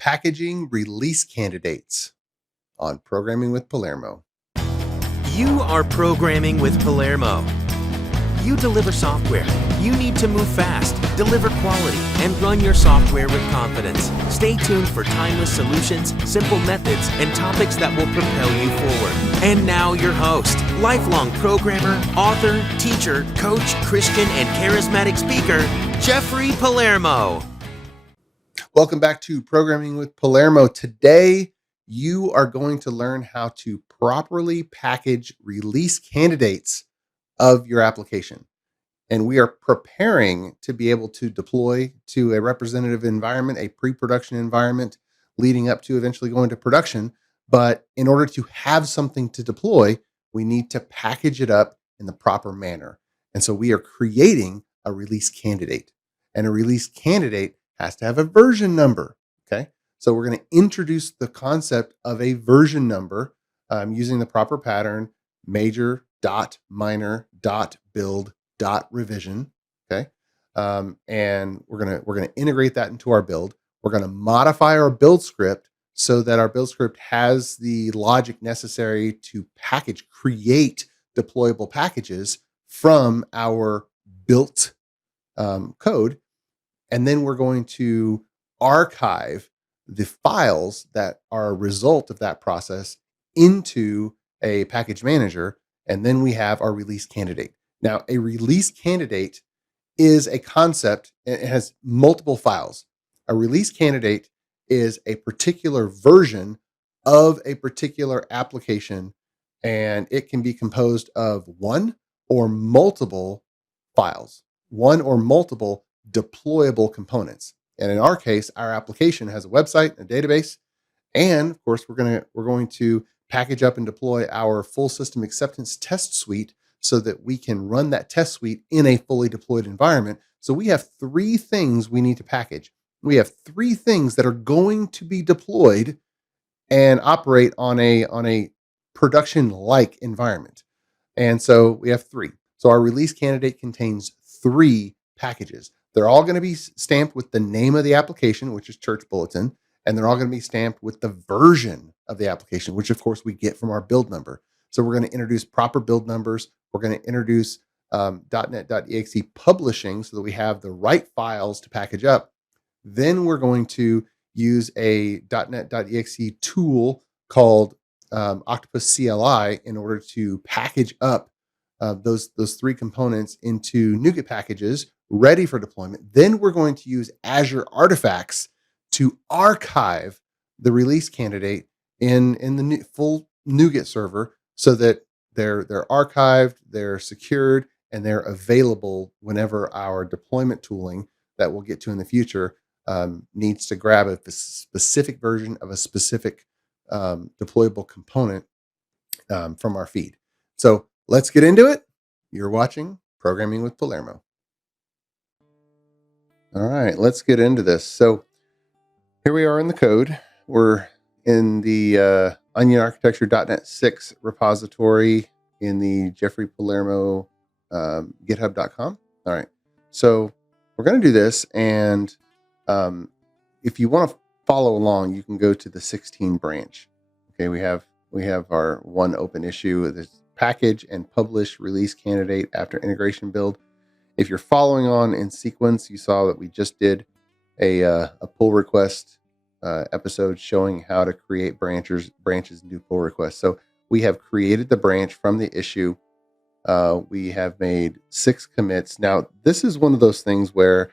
packaging release candidates on Programming with Palermo. You are programming with Palermo. You deliver software. You need to move fast, deliver quality, and run your software with confidence. Stay tuned for timeless solutions, simple methods, and topics that will propel you forward. And now your host, lifelong programmer, author, teacher, coach, Christian, and charismatic speaker, Jeffrey Palermo. Welcome back to Programming with Palermo. Today, you are going to learn how to properly package release candidates of your application. And we are preparing to be able to deploy to a representative environment, a pre-production environment, leading up to eventually going to production. But in order to have something to deploy, we need to package it up in the proper manner. And so we are creating a release candidate. And a release candidate has to have a version number. Okay. So we're going to introduce the concept of a version number using the proper pattern, major.minor.build.revision. Okay. And we're going to integrate that into our build. We're going to modify our build script so that our build script has the logic necessary to create deployable packages from our built code. And then we're going to archive the files that are a result of that process into a package manager. And then we have our release candidate. Now, a release candidate is a concept. It has multiple files. A release candidate is a particular version of a particular application, and it can be composed of one or multiple files, one or multiple deployable components. And in our case, our application has a website, a database, and of course, we're going to package up and deploy our full system acceptance test suite so that we can run that test suite in a fully deployed environment. So we have three things we need to package. We have three things that are going to be deployed and operate on a production-like environment. And so we have three. So our release candidate contains three packages. They're all going to be stamped with the name of the application, which is Church Bulletin, and they're all going to be stamped with the version of the application, which of course we get from our build number. So we're going to introduce proper build numbers. We're going to introduce .NET.exe publishing so that we have the right files to package up. Then we're going to use a .NET.exe tool called Octopus CLI in order to package up those three components into Nuget packages ready for deployment. Then we're going to use Azure artifacts to archive the release candidate in the full Nuget server so that they're archived, they're secured, and they're available whenever our deployment tooling that we'll get to in the future needs to grab a specific version of a specific deployable component from our feed. So let's get into it. You're watching Programming with Palermo. All right, let's get into this. So here we are in the code. We're in the Onion Architecture .NET 6 repository in the Jeffrey Palermo github.com. All right, so we're going to do this, and if you want to follow along, you can go to the 16 branch. Okay, we have our one open issue. This package and publish release candidate after integration build. If you're following on in sequence, you saw that we just did a pull request episode showing how to create branches and do pull requests. So we have created the branch from the issue. We have made 6 commits. Now, this is one of those things where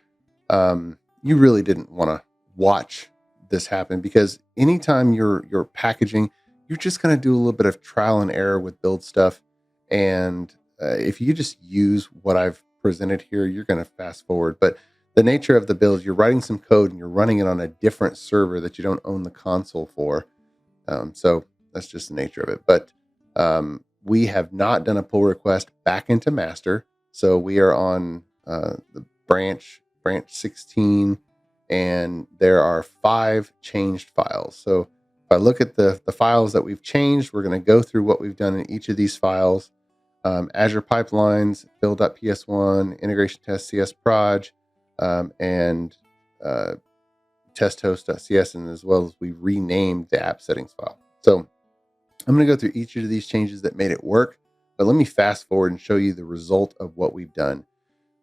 you really didn't want to watch this happen, because anytime you're packaging, you're just going to do a little bit of trial and error with build stuff. And if you just use what I've presented here, you're going to fast forward. But the nature of the build, you're writing some code and you're running it on a different server that you don't own the console for. So that's just the nature of it. But we have not done a pull request back into master. So we are on the branch 16, and there are 5 changed files. So if I look at the files that we've changed, we're going to go through what we've done in each of these files. Azure Pipelines, build.ps1, integration test CS proj, and test host.cs, and as well as we renamed the app settings file. So I'm going to go through each of these changes that made it work, but let me fast forward and show you the result of what we've done.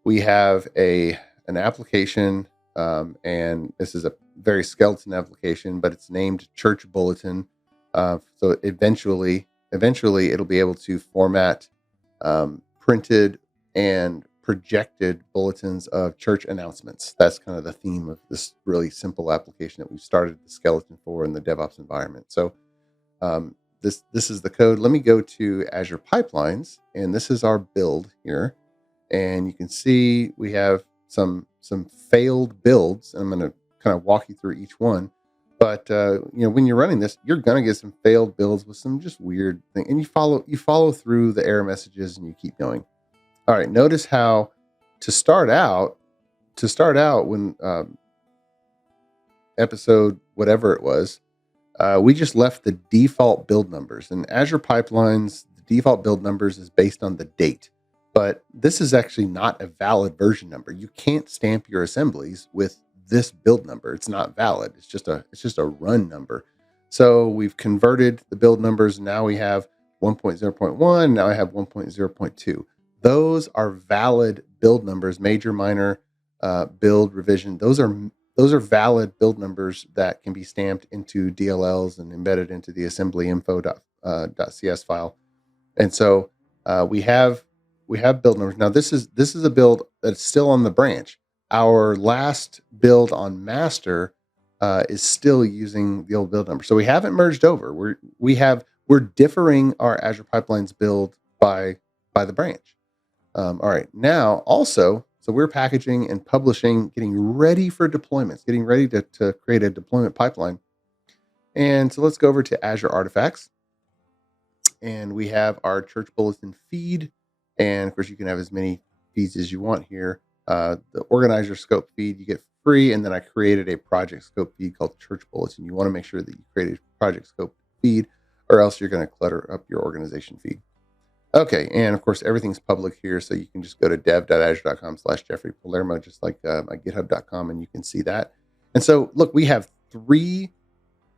We have an application, and this is a very skeleton application, but it's named Church Bulletin. So eventually it'll be able to format printed and projected bulletins of church announcements. That's kind of the theme of this really simple application that we've started the skeleton for in the DevOps environment. So this is the code. Let me go to Azure Pipelines, and this is our build here. And you can see we have some failed builds. I'm going to kind of walk you through each one. But when you're running this, you're going to get some failed builds with some just weird thing. And you follow through the error messages and you keep going. All right. Notice how to start out when episode whatever it was, we just left the default build numbers. In Azure Pipelines, the default build numbers is based on the date. But this is actually not a valid version number. You can't stamp your assemblies with this build number. It's not valid. It's just a run number. So we've converted the build numbers. Now we have 1.0.1. Now I have 1.0.2. Those are valid build numbers. Major, minor, build, revision. Those are valid build numbers that can be stamped into DLLs and embedded into the assembly info.cs file. And so we have build numbers. Now this is a build that's still on the branch. Our last build on master is still using the old build number. So we haven't merged over. We're differing our Azure Pipelines build by the branch. All right. Now also, so we're packaging and publishing, getting ready for deployments, getting ready to create a deployment pipeline. And so let's go over to Azure Artifacts. And we have our church bulletin feed. And of course, you can have as many feeds as you want here. The organizer scope feed you get free. And then I created a project scope feed called Church Bulletin. You want to make sure that you create a project scope feed, or else you're going to clutter up your organization feed. Okay. And of course, everything's public here. So you can just go to dev.azure.com/Jeffrey Palermo, just like my github.com, and you can see that. And so look, we have 3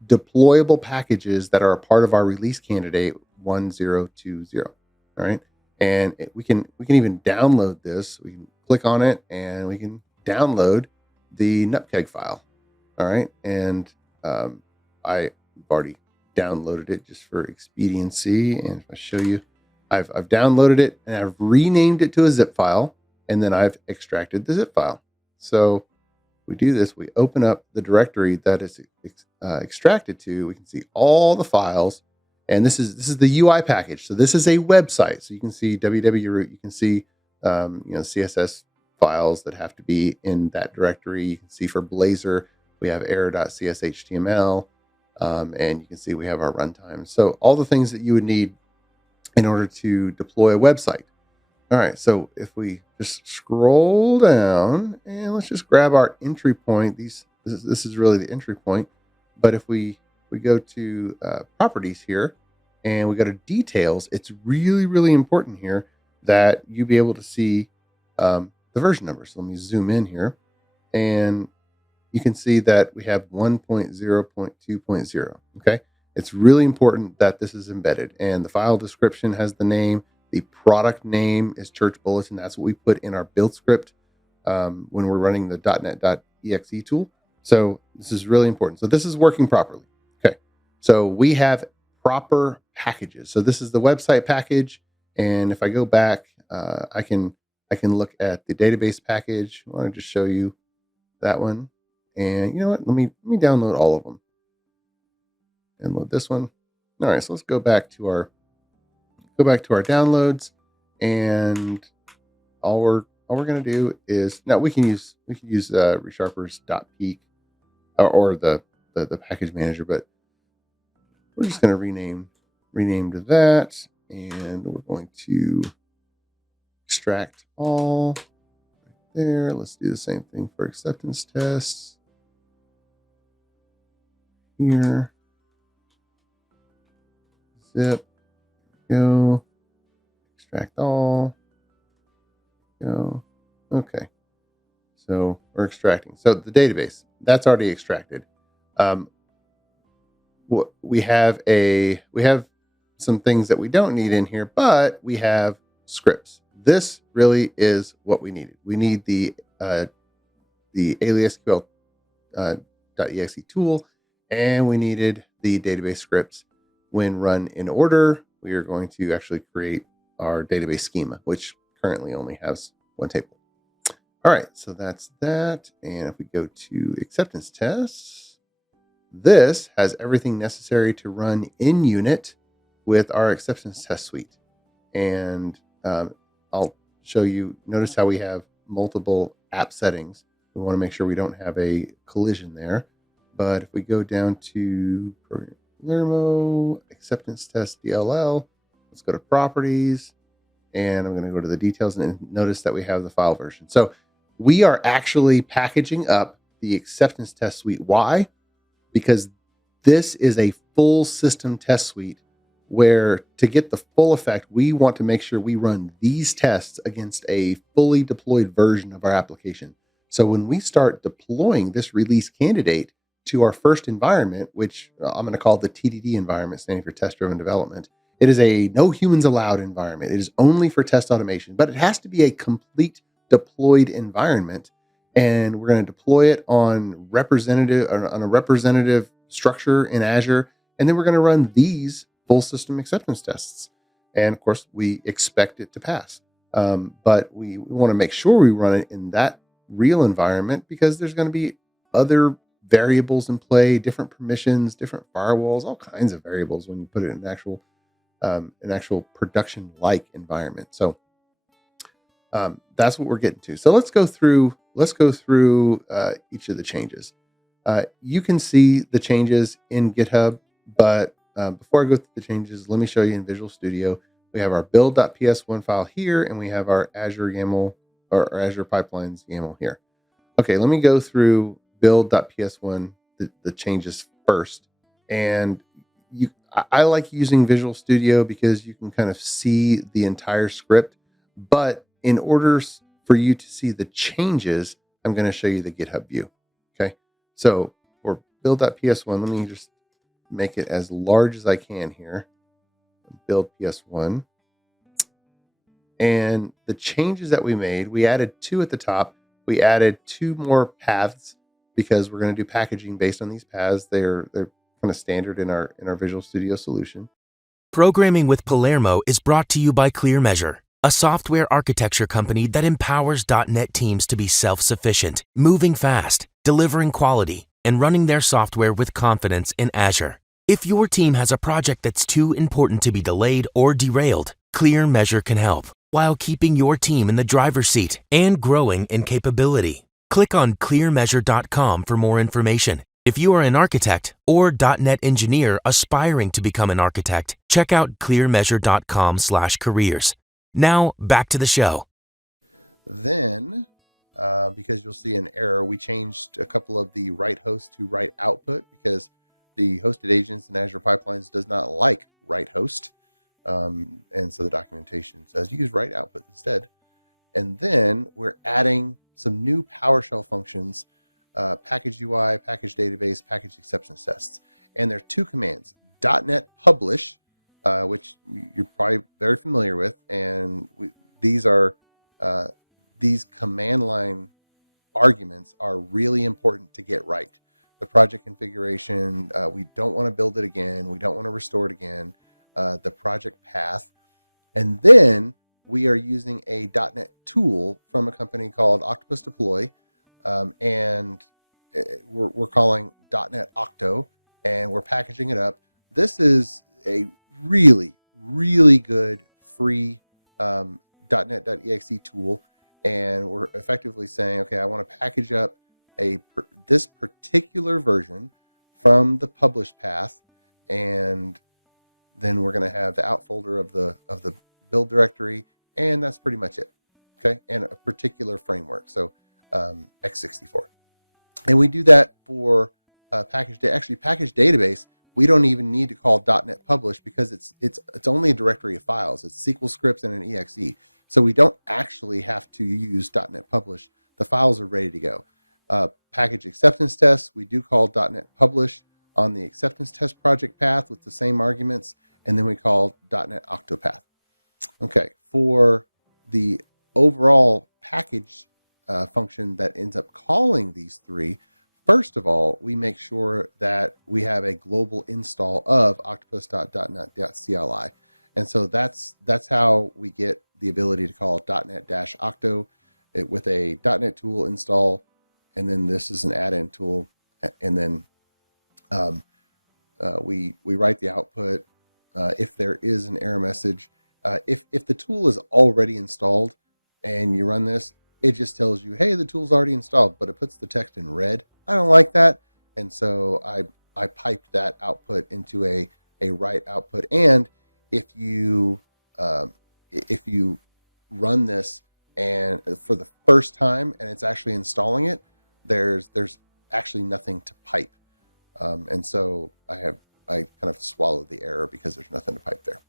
deployable packages that are a part of our release candidate 1020. All right. And we can even download this. We can click on it and we can download the nutpeg file. All right. And I've already downloaded it just for expediency. And if I show you, I've downloaded it and I've renamed it to a zip file, and then I've extracted the zip file. So we do this, we open up the directory that is extracted to, we can see all the files. And this is the UI package. So this is a website. So you can see www.root. You can see CSS files that have to be in that directory. You can see for Blazor, we have error.cshtml, and you can see we have our runtime. So all the things that you would need in order to deploy a website. All right. So if we just scroll down and let's just grab our entry point. This is really the entry point. But if we go to properties here and we go to details, it's really, really important here that you be able to see the version number. So let me zoom in here, and you can see that we have 1.0.2.0. Okay. It's really important that this is embedded, and the file description has the name. The product name is Church Bulletin. That's what we put in our build script when we're running the .NET.exe tool. So this is really important. So this is working properly. Okay. So we have proper packages. So this is the website package. And if I go back, I can look at the database package. I want to just show you that one. And you know what? Let me download all of them. Download this one. All right. So let's go back to our downloads, and all we're going to do is, now we can use resharpers.peak or the package manager, but we're just going to rename to that, and we're going to extract all right there. Let's do the same thing for acceptance tests here. Zip. Go. Extract all. Go. Okay. So we're extracting. So the database. that's already extracted. We have some things that we don't need in here, but we have scripts. This really is what we needed. We need the aliasql .exe tool, and we needed the database scripts. When run in order, we are going to actually create our database schema, which currently only has one table. All right, so that's that. And if we go to acceptance tests, this has everything necessary to run in unit with our acceptance test suite. And I'll show you, notice how we have multiple app settings. We want to make sure we don't have a collision there. But if we go down to Palermo, acceptance test DLL, let's go to properties, and I'm going to go to the details and notice that we have the file version. So we are actually packaging up the acceptance test suite. Why? Because this is a full system test suite where, to get the full effect, we want to make sure we run these tests against a fully deployed version of our application. So when we start deploying this release candidate to our first environment, which I'm going to call the TDD environment, standing for test-driven development, it is a no humans allowed environment. It is only for test automation, but it has to be a complete deployed environment. And we're going to deploy it on a representative structure in Azure. And then we're going to run these full system acceptance tests. And of course, we expect it to pass. But we want to make sure we run it in that real environment, because there's going to be other variables in play, different permissions, different firewalls, all kinds of variables when you put it in an actual production-like environment. So that's what we're getting to. So let's go through each of the changes. You can see the changes in GitHub, but before I go through the changes, let me show you in Visual Studio. We have our build.ps1 file here, and we have our Azure YAML or Azure Pipelines YAML here. Okay, let me go through build.ps1, the changes first. And I like using Visual Studio because you can kind of see the entire script. But in order for you to see the changes, I'm going to show you the GitHub view. Okay, so for build.ps1, let me just make it as large as I can here. Build PS1. And the changes that we made, we added 2 at the top. We added 2 more paths because we're going to do packaging based on these paths. They're kind of standard in our Visual Studio solution. Programming with Palermo is brought to you by ClearMeasure, a software architecture company that empowers .NET teams to be self-sufficient, moving fast, delivering quality, and running their software with confidence in Azure. If your team has a project that's too important to be delayed or derailed, ClearMeasure can help, while keeping your team in the driver's seat and growing in capability. Click on clearmeasure.com for more information. If you are an architect or .NET engineer aspiring to become an architect, check out clearmeasure.com/careers. Now, back to the show. Then, because you'll see an error, we changed a couple of the write host to write output, because the hosted agents in Azure Pipelines does not like write host. And so the documentation says use write output instead. And then we're adding some new PowerShell functions, package UI, package database, package acceptance tests. And there are 2 commands, .NET publish, which you're probably very familiar with. And these command line arguments are really important to get right. The project configuration, we don't want to build it again. We don't want to restore it again. The project path. And then we are using a .NET tool from a company called Octopus Deploy. And we're calling .NET Octo, and we're packaging it up. This is a really, really good free .NET.exe tool. And we're effectively saying, okay, I want to package up this particular version from the publish path, and then we're going to have the out folder of the build directory, and that's pretty much it. Okay, and a particular framework, so x64, and we do that for package database. We don't even need to call .NET publish, because it's only a directory of files. It's SQL scripts and an exe, so we don't actually have to use .NET publish. The files are ready to go. package acceptance tests, we do call .NET publish on the acceptance test project path with the same arguments, and then we call .NET Octopath. Okay, for the overall package function that ends up calling these three, first of all, we make sure that we have a global install of octopus.net.cli. And so that's how we get the ability to call .NET-Octo with a .NET tool install, and then this is an add-in tool, and then we write the output if there is an error message. If the tool is already installed and you run this, it just tells you, hey, the tool's already installed, but it puts the text in red. I don't like that, and so I piped that output into a write output. And if you run this and for the first time and it's actually installing it, there's actually nothing to pipe, and so I kind of swallowed the error because there's nothing to pipe there.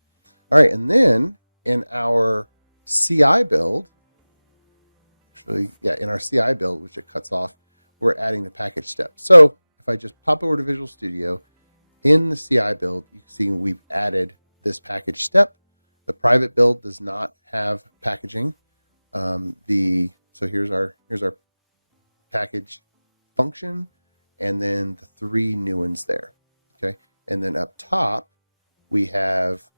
All right, and then in our CI build, in our CI build, which it cuts off, we're adding the package step. So if I just pop over to Visual Studio, in the CI build, you can see we've added this package step. The private build does not have packaging. So here's our package function, and then the three new ones there. Okay, and then up top we have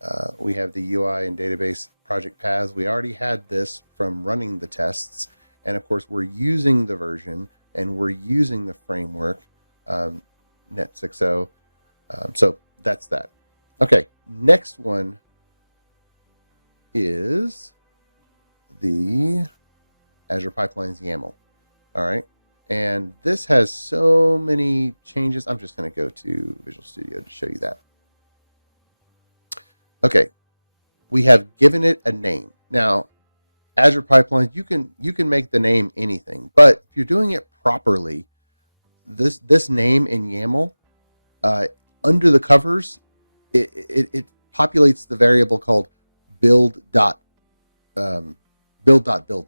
the UI and database project paths. We already had this from running the tests, and of course we're using the version and we're using the framework Net 6.0. So that's that. Okay, next one is the Azure Pipelines YAML. All right, and this has so many changes. I'm just going to go to Visual Studio to show you that. Okay, we have given it a name. Now, Azure Pipelines, you can make the name anything, but if you're doing it properly, this name in YAML, under the covers, it populates the variable called build.build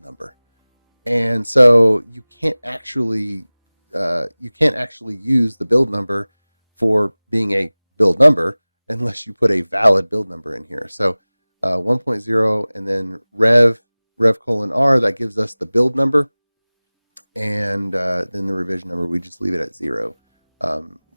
number, and so you can't actually use the build number for being a build number unless you put a valid build number in here. So 1.0 and then rev :r, that gives us the build number, and then the revision number, we just leave it at 0.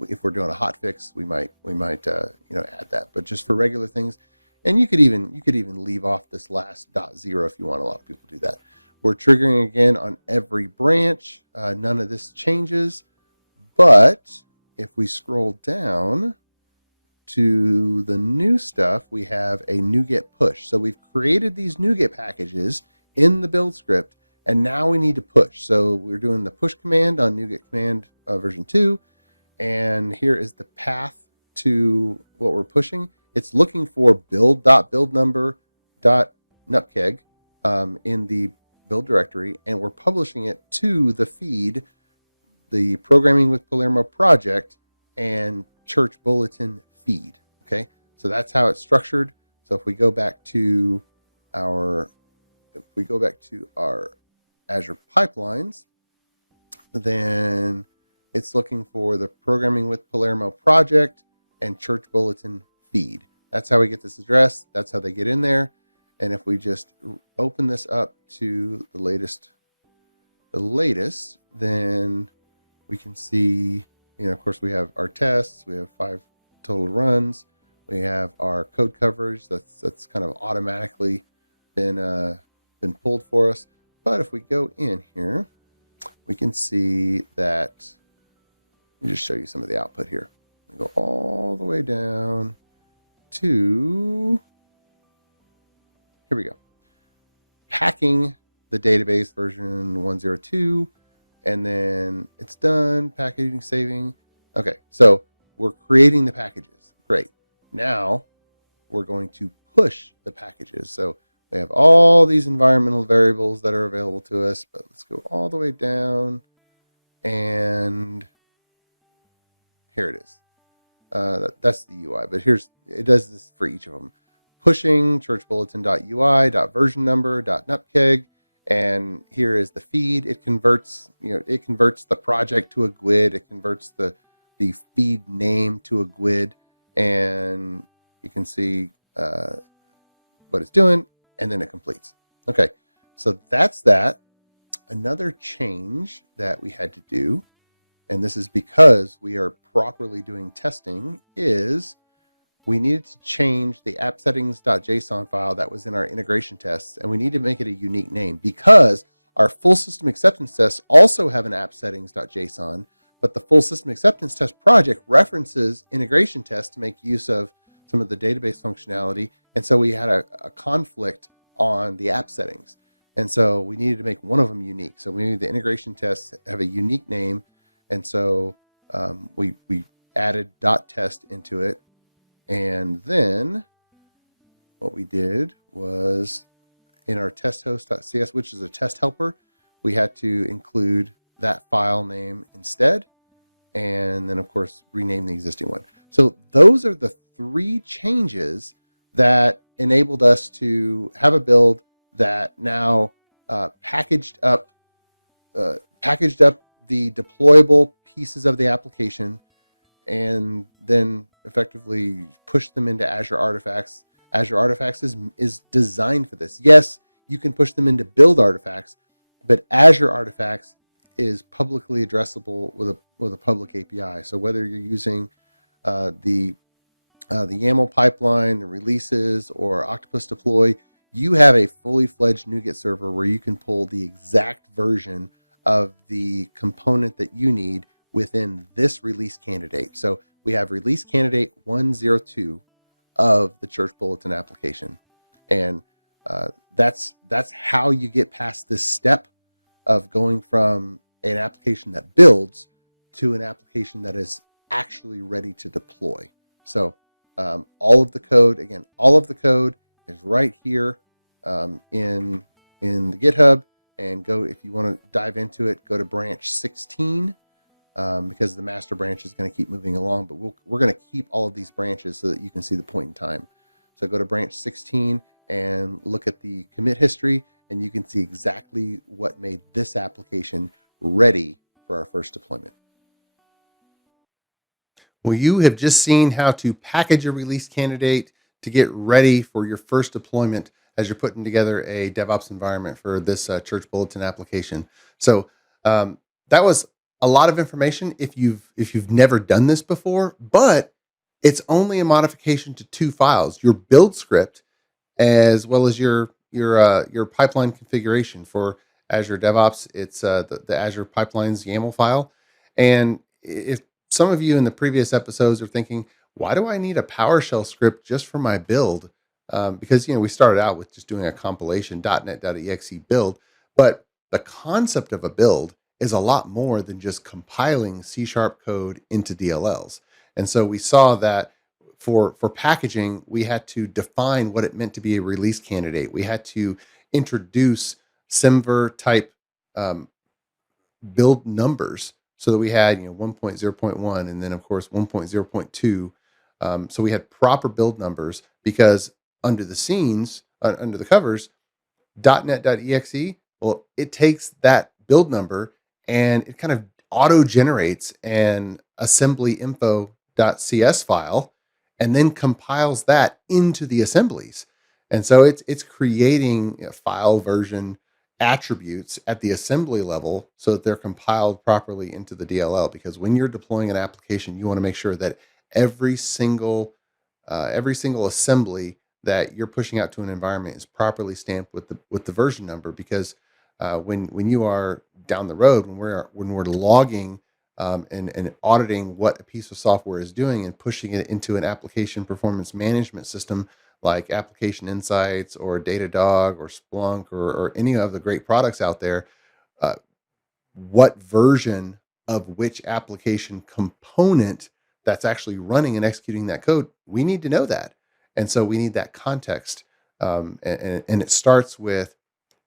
If we're doing a hot fix, we might add that, but just for regular things. And you could even leave off this last .0 if you want. A lot of people do that. We're triggering again on every branch. None of this changes, but if we scroll down to the new stuff, we have a Nuget Push. So we've created these Nuget packages in the build script, and now we need to push. So we're doing the push command on Nuget command version 2, and here is the path to what we're pushing. It's looking for build.buildNumber.nupkeg in the build directory, and we're publishing it to the feed, the Programming with Palermo project and Church Bulletin feed. Okay, so that's how it's structured. So if we go back to our Azure Pipelines, then it's looking for the Programming with Palermo project and Church Bulletin feed. That's how we get this address. That's how they get in there. And if we just open this up to the latest, then we can see, of course, we have our tests. We have 5 total runs. We have our code coverage that's kind of automatically been pulled for us. But if we go in here, we can see that. Let me just show you some of the output here. We go all the way down to, here we go, packing the database version 102, and then it's done, packaging, saving. Okay, so we're creating the packages. Great. Now we're going to push the packages. So we have all these environmental variables that are available to us, but let's go all the way down, and here it is. That's the UI, but it does this for each of them. Pushing churchbulletin.ui, .version number, .nupkeg, And here is the feed. It converts the project to a GUID. It converts the feed name to a GUID, and you can see what it's doing, and then it completes. Okay, so that's that. Another change that we had to do, and this is because we are properly doing testing, is we needed to change the app settings.json file that was in our integration tests, and we need to make it a unique name because our full system acceptance tests also have an app settings.json, but the full system acceptance test project references integration tests to make use of some of the database functionality. And so we had a conflict on the app settings. And so we needed to make one of them unique. So we needed the integration tests have a unique name. And so we added .test into it. And then what we did was in our test host.cs, which is a test helper, we had to include that file name instead. And then, of course, rename the existing one. So those are the 3 changes that enabled us to have a build that now packaged up the deployable pieces of the application, and then effectively push them into Azure Artifacts. Azure Artifacts is designed for this. Yes, you can push them into build artifacts, but Azure Artifacts is publicly addressable with a public API. So whether you're using the YAML pipeline, the releases, or Octopus deploy, you have a fully fledged NuGet server where you can pull the exact version of the component that you need within this release candidate. So we have release candidate 102 of the Church Bulletin application. And that's how you get past this step of going from an application that builds to an application that is actually ready to deploy. So all of the code is right here in the GitHub. And go, if you want to dive into it, go to branch 16 because the master branch is going to keep moving along. But we're going to keep all of these branches so that you can see the point in time. So go to branch 16 and look at the commit history, and you can see exactly what made this application ready for our first deployment. Well, you have just seen how to package a release candidate to get ready for your first deployment as you're putting together a DevOps environment for this Church Bulletin application. So that was a lot of information if you've never done this before, but it's only a modification to 2 files: your build script as well as your pipeline configuration. For Azure DevOps, it's the Azure Pipelines YAML file. And if some of you in the previous episodes are thinking, why do I need a PowerShell script just for my build? Because we started out with just doing a compilation .NET.exe build, but the concept of a build is a lot more than just compiling C# code into DLLs. And so we saw that for packaging, we had to define what it meant to be a release candidate. We had to introduce Semver type build numbers so that we had 1.0.1 and then of course 1.0.2. So we had proper build numbers because under the scenes, under the covers, .NET.exe, well, it takes that build number and it kind of auto generates an assembly info.cs file and then compiles that into the assemblies. And so it's creating file version attributes at the assembly level so that they're compiled properly into the DLL. Because when you're deploying an application, you want to make sure that every single assembly that you're pushing out to an environment is properly stamped with the version number. Because when you are down the road, when we're logging and auditing what a piece of software is doing and pushing it into an application performance management system like Application Insights or Datadog or Splunk or any of the great products out there, what version of which application component that's actually running and executing that code, we need to know that. And so we need that context. And it starts with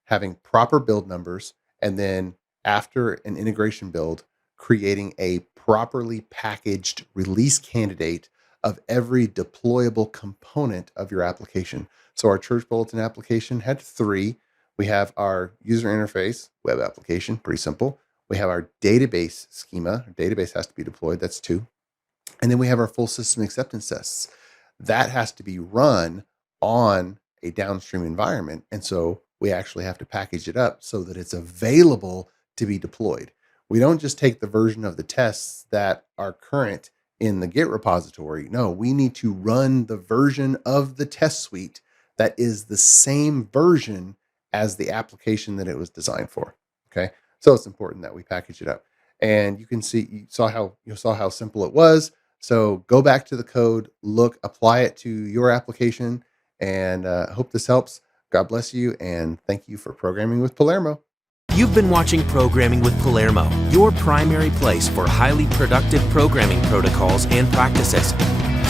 having proper build numbers, and then after an integration build, creating a properly packaged release candidate of every deployable component of your application. So our Church Bulletin application had 3. We have our user interface, web application, pretty simple. We have our database schema. Our database has to be deployed. That's 2. And then we have our full system acceptance tests. That has to be run on a downstream environment. And so we actually have to package it up so that it's available to be deployed. We don't just take the version of the tests that are current in the Git repository. No, we need to run the version of the test suite that is the same version as the application that it was designed for. Okay. So it's important that we package it up. And you can see, you saw how simple it was. So go back to the code, look, apply it to your application, and I hope this helps. God bless you, and thank you for programming with Palermo. You've been watching Programming with Palermo, your primary place for highly productive programming protocols and practices.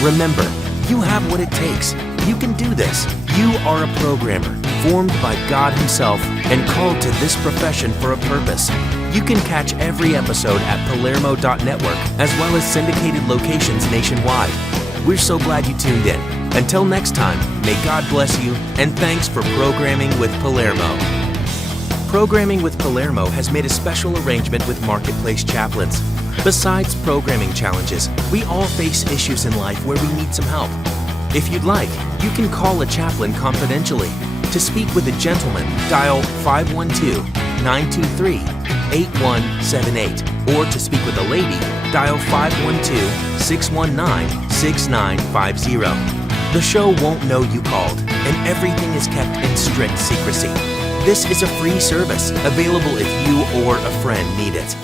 Remember, you have what it takes. You can do this. You are a programmer, formed by God Himself and called to this profession for a purpose. You can catch every episode at Palermo.network, as well as syndicated locations nationwide. We're so glad you tuned in. Until next time, may God bless you, and thanks for Programming with Palermo. Programming with Palermo has made a special arrangement with Marketplace Chaplains. Besides programming challenges, we all face issues in life where we need some help. If you'd like, you can call a chaplain confidentially. To speak with a gentleman, dial 512-923-8178. Or to speak with a lady, dial 512-619-6950. The show won't know you called, and everything is kept in strict secrecy. This is a free service, available if you or a friend need it.